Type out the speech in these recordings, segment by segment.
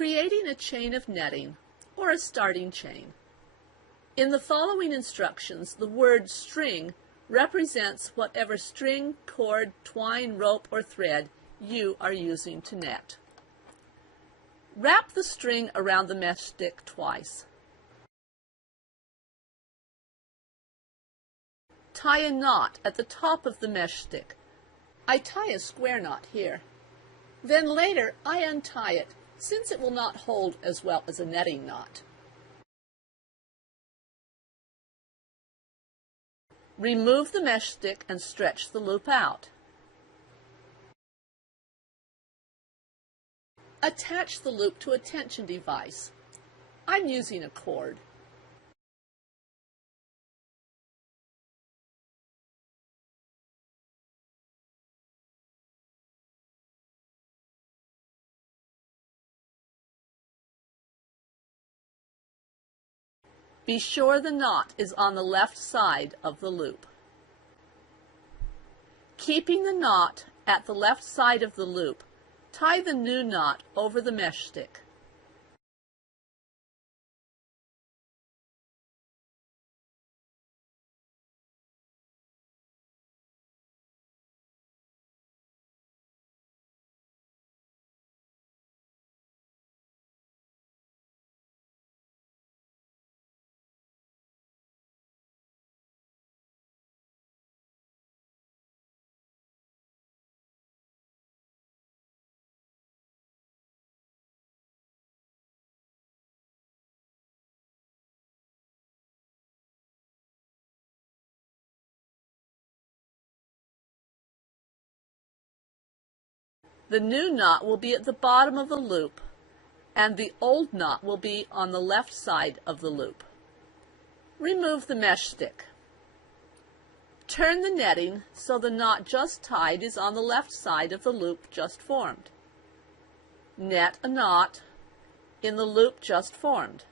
Creating a chain of netting, or a starting chain. In the following instructions, the word string represents whatever string, cord, twine, rope, or thread you are using to net. Wrap the string around the mesh stick twice. Tie a knot at the top of the mesh stick. I tie a square knot here. Then later I untie it, since it will not hold as well as a netting knot. Remove the mesh stick and stretch the loop out. Attach the loop to a tension device. I'm using a cord. Be sure the knot is on the left side of the loop. Keeping the knot at the left side of the loop, tie the new knot over the mesh stick. The new knot will be at the bottom of the loop, and the old knot will be on the left side of the loop. Remove the mesh stick. Turn the netting so the knot just tied is on the left side of the loop just formed. Net a knot in the loop just formed.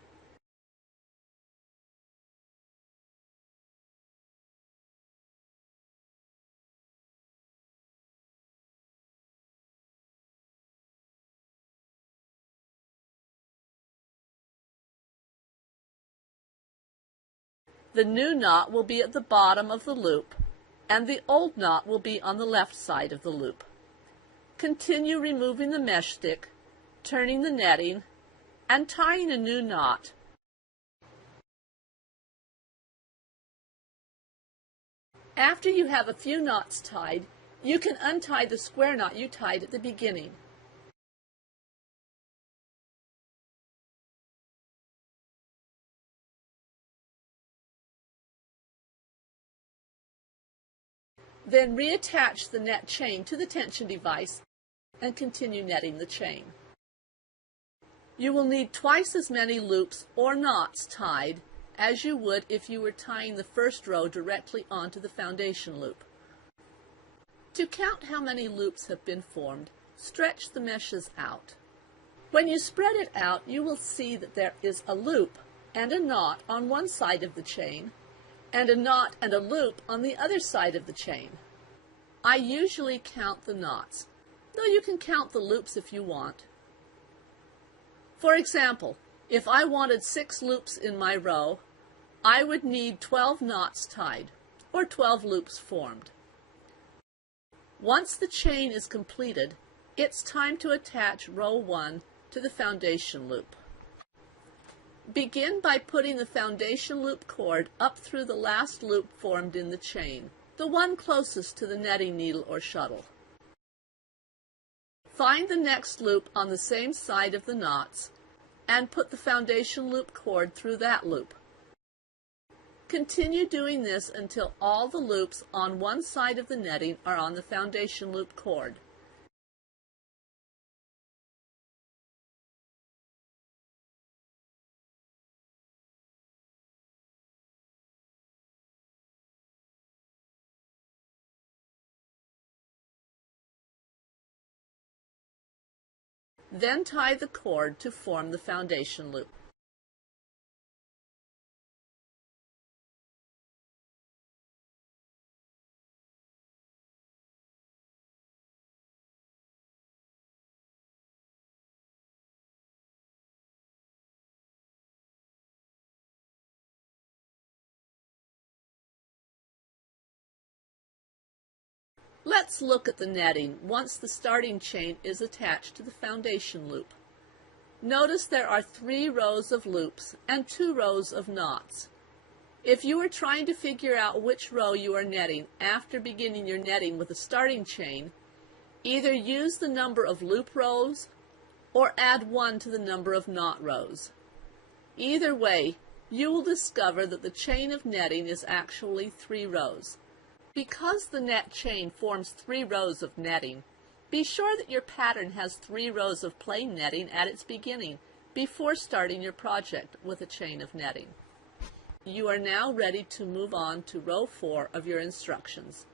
The new knot will be at the bottom of the loop, and the old knot will be on the left side of the loop. Continue removing the mesh stick, turning the netting, and tying a new knot. After you have a few knots tied, you can untie the square knot you tied at the beginning. Then reattach the net chain to the tension device and continue netting the chain. You will need twice as many loops or knots tied as you would if you were tying the first row directly onto the foundation loop. To count how many loops have been formed, stretch the meshes out. When you spread it out, you will see that there is a loop and a knot on one side of the chain, and a knot and a loop on the other side of the chain. I usually count the knots, though you can count the loops if you want. For example, if I wanted 6 loops in my row, I would need 12 knots tied, or 12 loops formed. Once the chain is completed, it's time to attach row 1 to the foundation loop. Begin by putting the foundation loop cord up through the last loop formed in the chain, the one closest to the netting needle or shuttle. Find the next loop on the same side of the knots and put the foundation loop cord through that loop. Continue doing this until all the loops on one side of the netting are on the foundation loop cord. Then tie the cord to form the foundation loop. Let's look at the netting once the starting chain is attached to the foundation loop. Notice there are 3 rows of loops and 2 rows of knots. If you are trying to figure out which row you are netting after beginning your netting with a starting chain, either use the number of loop rows or add 1 to the number of knot rows. Either way, you will discover that the chain of netting is actually 3 rows. Because the net chain forms 3 rows of netting, be sure that your pattern has 3 rows of plain netting at its beginning before starting your project with a chain of netting. You are now ready to move on to row 4 of your instructions.